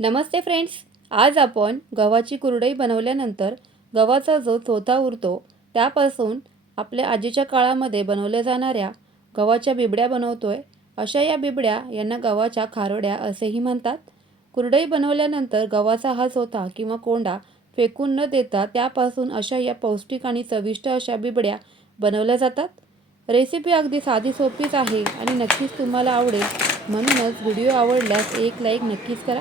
नमस्ते friends आज आपण गव्हाची कुरडई बनवल्यानंतर गव्हाचा जो चोथा उरतो त्यापासून आपल्या आजीच्या काळामध्ये बनवल्या जाणाऱ्या गव्हाच्या बिबड्या बनवतोय. अशा या बिबड्या यांना गव्हाच्या खारोड्या असेही म्हणतात. कुरडई बनवल्यानंतर गव्हाचा हा चोथा किंवा कोंडा फेकून न देता त्यापासून अशा या पौष्टिक आणि चविष्ट अशा बिबड्या बनवल्या जातात. रेसिपी अगदी साधी सोपीच आहे आणि नक्कीच तुम्हाला आवडेल. म्हणूनच व्हिडिओ आवडल्यास एक लाईक नक्कीच करा.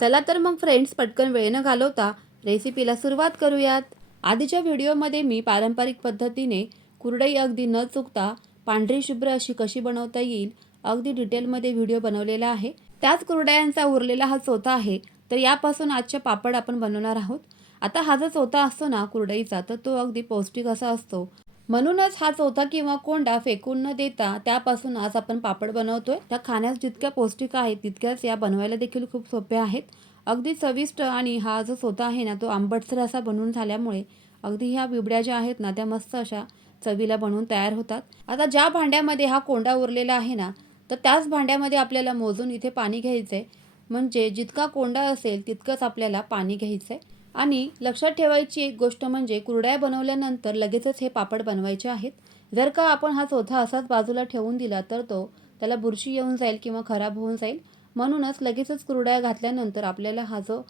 चला तर मग फ्रेंड्स पटकन वेळ न घालवता रेसिपीला सुरुवात करूयात. आधीच्या व्हिडिओमध्ये मी पारंपरिक पद्धतीने कुरडई अगदी न चुकता पांढरी शुभ्र अशी कशी बनवता येईल अगदी डिटेलमध्ये व्हिडिओ बनवलेला आहे. त्याच कुरडयांचा उरलेला हा चोथा आहे तर यापासून आजच्या पापड आपण बनवणार आहोत. आता हा जो चोथा असतो ना कुरडईचा तर तो अगदी पौष्टिक असा असतो. म्हणूनच हा चौथा किंवा कोंडा फेकून न देता त्यापासून आज आपण पापड बनवतोय. त्या खाण्यास जितक्या पौष्टिक आहेत तितक्याच या बनवायला देखील खूप सोप्या आहेत. अगदी चविष्ट आणि हा जो सोता आहे ना तो आंबटसर असा बनवून झाल्यामुळे अगदी ह्या बिबड्या ज्या आहेत ना त्या मस्त अशा चवीला बनवून तयार होतात. आता ज्या भांड्यामध्ये हा कोंडा उरलेला आहे ना तर त्याच भांड्यामध्ये आपल्याला मोजून इथे पाणी घ्यायचं आहे म्हणजे जितका कोंडा असेल तितकंच आपल्याला पाणी घ्यायचं आहे आणि लक्षात ठेवायची एक गोष्ट म्हणजे कुरड्या बनवल्यानंतर लगेचच हे पापड बनवायचे आहेत. जर का आपण हा चोथा असाच बाजूला ठेवून दिला तर तो त्याला बुरशी येऊन जाईल किंवा खराब होऊन जाईल. म्हणूनच लगेचच कुरड्या घातल्यानंतर आपल्याला हा जो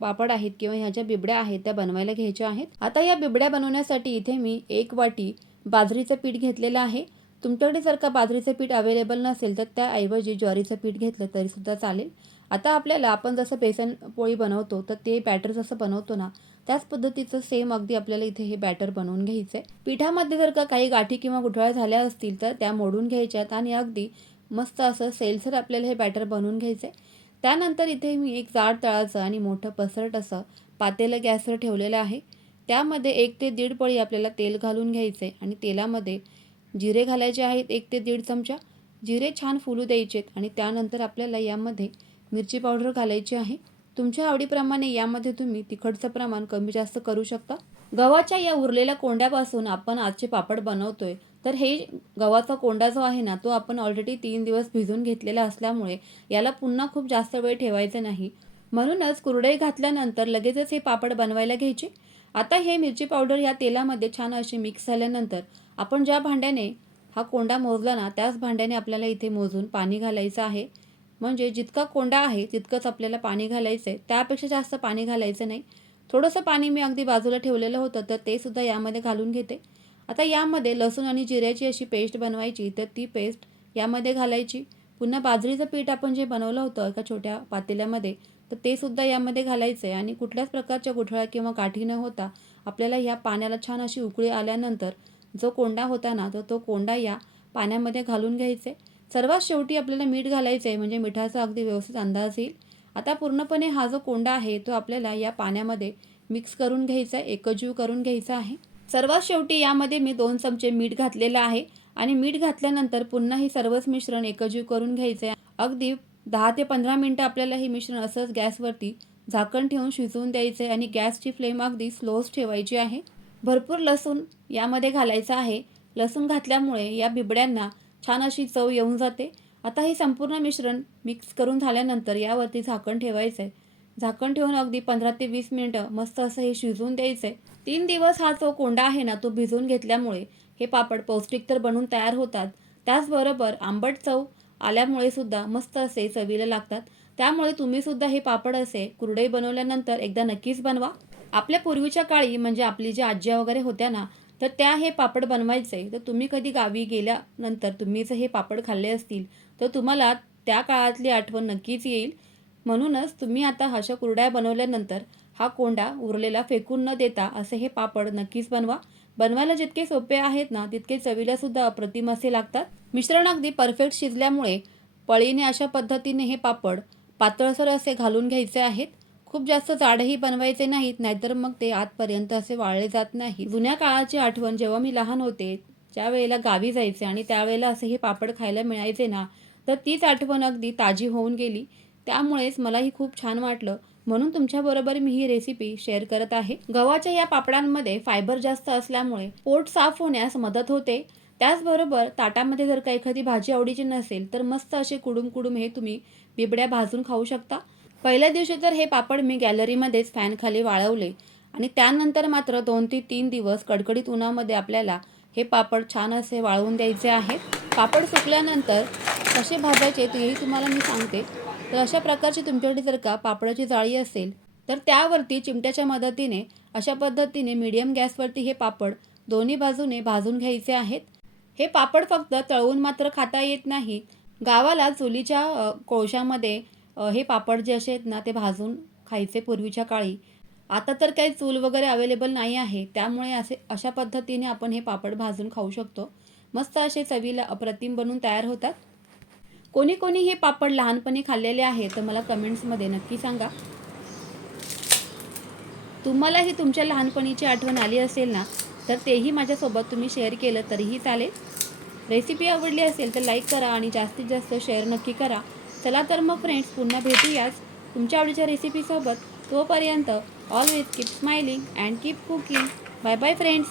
पापड आहेत किंवा ह्या ज्या बिबड्या आहेत त्या बनवायला घ्यायच्या आहेत. आता या बिबड्या बनवण्यासाठी इथे मी एक वाटी बाजरीचं पीठ घेतलेलं आहे. तुमच्याकडे जर का बाजरीचं पीठ अवेलेबल नसेल तर त्याऐवजी ज्वारीचं पीठ घेतलं तरीसुद्धा चालेल. आता आपल्याला आपण जसं बेसन पोळी बनवतो तर ते बॅटर जसं बनवतो ना त्याच पद्धतीचं सेम अगदी आपल्याला इथे हे बॅटर बनवून घ्यायचं आहे पिठामध्ये जर का काही गाठी किंवा गुठळ्या झाल्या असतील तर त्या मोडून घ्यायच्यात आणि अगदी मस्त असं सेलसर आपल्याला हे बॅटर बनवून घ्यायचं आहे त्यानंतर इथे मी एक जाड तळाचं आणि मोठं पसरट असं पातेलं गॅसवर ठेवलेलं आहे. त्यामध्ये एक ते दीड पळी आपल्याला तेल घालून घ्यायचं आहे आणि तेलामध्ये जिरे घालायचे आहेत एक ते दीड चमचा. जिरे छान फुलू द्यायचेत आणि त्यानंतर आपल्याला यामध्ये मिरची पावडर घालायची आहे. तुमच्या आवडीप्रमाणे यामध्ये तुम्ही तिखटचं प्रमाण कमी जास्त करू शकता. गव्हाच्या या उरलेल्या कोंड्यापासून आपण आजचे पापड बनवतोय. तर हे गव्हाचा कोंडा जो आहे ना तो आपण ऑलरेडी तीन दिवस भिजून घेतलेला असल्यामुळे याला पुन्हा खूप जास्त वेळ ठेवायचा नाही. म्हणूनच कुरडई घातल्यानंतर लगेचच हे पापड बनवायला घ्यायचे. आता हे मिरची पावडर या तेलामध्ये छान अशी मिक्स झाल्यानंतर आपण ज्या भांड्याने हा कोंडा मोजला ना त्याच भांड्याने आपल्याला इथे मोजून पाणी घालायचं आहे. म्हणजे जितका कोंडा आहे तितकंच आपल्याला पाणी घालायचं आहे त्यापेक्षा जास्त पाणी घालायचं नाही. थोडंसं पाणी मी अगदी बाजूला ठेवलेलं होतं तर ते सुद्धा यामध्ये घालून घेते. आता यामध्ये लसूण आणि जिऱ्याची अशी पेस्ट बनवायची तर ती पेस्ट यामध्ये घालायची. पुन्हा बाजरीचं पीठ आपण जे बनवलं होतं एका छोट्या पातेल्यामध्ये तर ते सुद्धा यामध्ये घालायचं आहे आणि कुठल्याच प्रकारच्या गुठळ्या किंवा काठी न होता आपल्याला ह्या पाण्याला छान अशी उकळी आल्यानंतर जो कोंडा होता ना तर तो कोंडा या पाण्यामध्ये घालून घ्यायचे. सर्वात शेवटी आपल्याला मीठ घालायचं आहे म्हणजे मिठाचा अगदी व्यवस्थित अंदाज येईल. आता पूर्णपणे हा जो कोंडा आहे तो आपल्याला या पाण्यामध्ये मिक्स करून घ्यायचा आहे एकजीव करून घ्यायचा आहे. सर्वात शेवटी यामध्ये मी दोन चमचे मीठ घातलेलं आहे. आणि मीठ घातल्यानंतर पुन्हा हे सर्वच मिश्रण एकजीव करून घ्यायचं आहे अगदी दहा ते पंधरा मिनटं आपल्याला हे मिश्रण असंच गॅसवरती झाकण ठेवून शिजवून द्यायचं आहे आणि गॅसची फ्लेम अगदी स्लोच ठेवायची आहे. भरपूर लसूण यामध्ये घालायचं आहे. लसूण घातल्यामुळे या बिबड्यांना छान अशी चव येऊन जाते. आता हे संपूर्ण मिश्रण मिक्स करून झाल्यानंतर यावरती झाकण ठेवायचं आहे झाकण ठेवून अगदी पंधरा ते वीस मिनटं मस्त असं हे शिजवून द्यायचं आहे तीन दिवस हा जो कोंडा आहे ना तो भिजवून घेतल्यामुळे हे पापड पौष्टिक तर बनून तयार होतात. त्याचबरोबर आंबट चव आल्यामुळे सुद्धा मस्त असे चवीला लागतात. त्यामुळे तुम्ही सुद्धा हे पापड असे कुरडई बनवल्यानंतर एकदा नक्कीच बनवा. आपल्या पूर्वीच्या काळी म्हणजे आपली जी आज्या वगैरे होत्या ना तर त्या हे पापड बनवायचे. तर तुम्ही कधी गावी गेल्यानंतर तुम्ही जर हे पापड खाल्ले असतील तर तुम्हाला त्या काळातली आठवण नक्कीच येईल. म्हणूनच तुम्ही आता अशा कुरड्या बनवल्यानंतर हा कोंडा उरलेला फेकून न देता असे हे पापड नक्कीच बनवा. बनवायला जितके सोपे आहेत ना तितके चवीला सुद्धा अप्रतिम असे लागतात. मिश्रण अगदी परफेक्ट शिजल्यामुळे पळीने अशा पद्धतीने हे पापड पातळसर असे घालून घ्यायचे आहेत. खूप जास्त जाडही बनवायचे नाहीत नाहीतर मग ते आतपर्यंत असे वाळले जात नाही. जुन्या काळाची आठवण जेव्हा मी लहान होते ज्या वेळेला गावी जायचे आणि त्यावेळेला असे हे पापड खायला मिळायचे ना तर तीच आठवण अगदी ताजी होऊन गेली. त्यामुळेच मलाही खूप छान वाटलं म्हणून तुमच्याबरोबर मी ही रेसिपी शेअर करत आहे. गव्हाच्या या पापडांमध्ये फायबर जास्त असल्यामुळे पोट साफ होण्यास मदत होते. त्याचबरोबर ताटामध्ये जर का एखादी भाजी आवडीची नसेल तर मस्त असे कुडूम कुडूम हे तुम्ही बिबड्या भाजून खाऊ शकता. पहिल्या दिवशी तर हे पापड मी गॅलरीमध्येच फॅनखाली वाळवले आणि त्यानंतर मात्र दोन ते तीन दिवस कडकडीत उन्हामध्ये आपल्याला हे पापड छान असे वाळवून द्यायचे आहेत पापड सुकल्यानंतर कसे भाजायचे तेही तुम्हाला मी सांगते. तर अशा प्रकारची तुमच्याकडे जर का पापडाची जाळी असेल तर त्यावरती चिमट्याच्या मदतीने अशा पद्धतीने मीडियम गॅसवरती हे पापड दोन्ही बाजूने भाजून घ्यायचे आहेत. हे पापड फक्त तळवून मात्र खाता येत नाही. गावाला चुलीच्या कोळशामध्ये हे पापड जे असे आहेत ना ते भाजून खायचे पूर्वीच्या काळी. आता तर काही चूल वगैरे अवेलेबल नाही आहे. त्यामुळे असे अशा पद्धतीने आपण हे पापड भाजून खाऊ शकतो. मस्त असे चवीला अप्रतिम बनून तयार होतात. कोणी कोणी हे पापड लहानपणी खाल्लेले आहे तर मला कमेंट्समध्ये नक्की सांगा. तुम्हालाही तुमच्या लहानपणीची आठवण आली असेल ना तर तेही माझ्यासोबत तुम्ही शेअर केलं तरीही चालेल. रेसिपी आवडली असेल तर लाईक करा आणि जास्तीत जास्त शेअर नक्की करा. चला तर मग फ्रेंड्स पुन्हा भेटूयाच तुमच्या आवडीच्या रेसिपीसोबत. तोपर्यंत always keep smiling and keep cooking bye bye friends